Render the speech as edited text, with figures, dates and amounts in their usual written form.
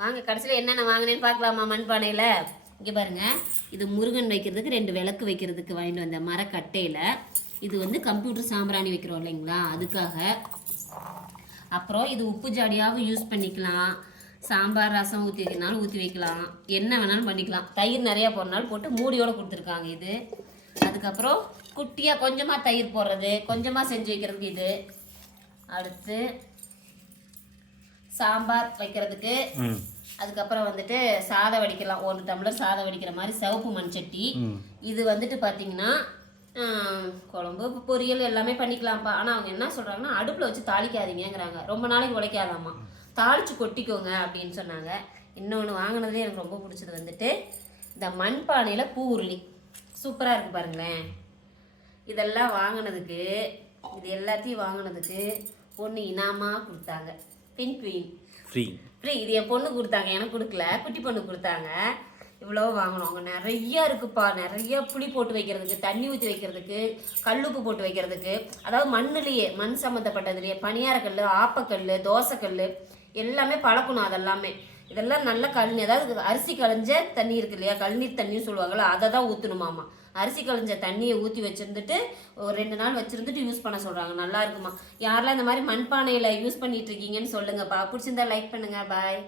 வாங்க கடைசியில் என்னென்ன வாங்கினேன்னு பார்க்கலாமா மண்பானையில். இங்கே பாருங்கள், இது முருகன் வைக்கிறதுக்கு 2 விளக்கு வைக்கிறதுக்கு வாங்கிட்டு வந்த மரக்கட்டையில். இது வந்து கம்ப்யூட்டர் சாம்பிராணி வைக்கிறோம் இல்லைங்களா, அதுக்காக. அப்புறம் இது உப்பு ஜாடியாகவும் யூஸ் பண்ணிக்கலாம். சாம்பார் ரசம் ஊற்றி வைக்கிறனாலும் ஊற்றி வைக்கலாம், என்ன வேணாலும் பண்ணிக்கலாம். தயிர் நிறையா போடுறனாலும் போட்டு மூடியோடு கொடுத்துருக்காங்க இது. அதுக்கப்புறம் குட்டியாக கொஞ்சமாக தயிர் போடுறது, கொஞ்சமாக செஞ்சு வைக்கிறதுக்கு இது. அடுத்து சாம்பார் வைக்கிறதுக்கு. அதுக்கப்புறம் வந்துட்டு சாதம் வடிக்கலாம், 1 டம்ளர் சாதம் வடிக்கிற மாதிரி சிவப்பு மண் சட்டி. இது வந்துட்டு பார்த்தீங்கன்னா குழம்பு பொரியல் எல்லாமே பண்ணிக்கலாம்ப்பா. ஆனால் அவங்க என்ன சொல்கிறாங்கன்னா அடுப்பில் வச்சு தாளிக்காதீங்கிறாங்க, ரொம்ப நாளைக்கு உழைக்காதாமா, தாளித்து கொட்டிக்கோங்க அப்படின்னு சொன்னாங்க. இன்னொன்று வாங்கினதுலேயே எனக்கு ரொம்ப பிடிச்சது வந்துட்டு இந்த மண்பானையில் பூ உருளி சூப்பராக இருக்குது பாருங்களேன். இதெல்லாம் வாங்கினதுக்கு, இது எல்லாத்தையும் வாங்கினதுக்கு பொண்ணு இனாமாக கொடுத்தாங்க. Penguin free. இது என் பொண்ணு கொடுத்தாங்க, எனக்கு கொடுக்கல, குட்டி பொண்ணு கொடுத்தாங்க. இவ்வளோ வாங்கணும். அங்கே நிறையா இருக்குப்பா, நிறைய புளி போட்டு வைக்கிறதுக்கு, தண்ணி ஊற்றி வைக்கிறதுக்கு, கல்லுப்பு போட்டு வைக்கிறதுக்கு, அதாவது மண்ணுலேயே மண் சம்மந்தப்பட்டதுலேயே பனியாரக்கல், ஆப்பக்கல், தோசைக்கல் எல்லாமே பழக்கணும். அதெல்லாமே இதெல்லாம் நல்ல கழனி, அதாவது அரிசி களைஞ்ச தண்ணி இருக்கு இல்லையா, கழுநீர் தண்ணியும் சொல்லுவாங்கள்ல, அதை தான் ஊற்றணுமாமா. அரிசி களைஞ்ச தண்ணியை ஊற்றி வச்சுருந்துட்டு ஒரு 2 நாள் வச்சுருந்துட்டு யூஸ் பண்ண சொல்கிறாங்க. நல்லா இருக்குமா. யாரெல்லாம் இந்த மாதிரி மண்பானையில் யூஸ் பண்ணிட்டு இருக்கீங்கன்னு சொல்லுங்கப்பா. பிடிச்சிருந்தா லைக் பண்ணுங்கள். பாய்.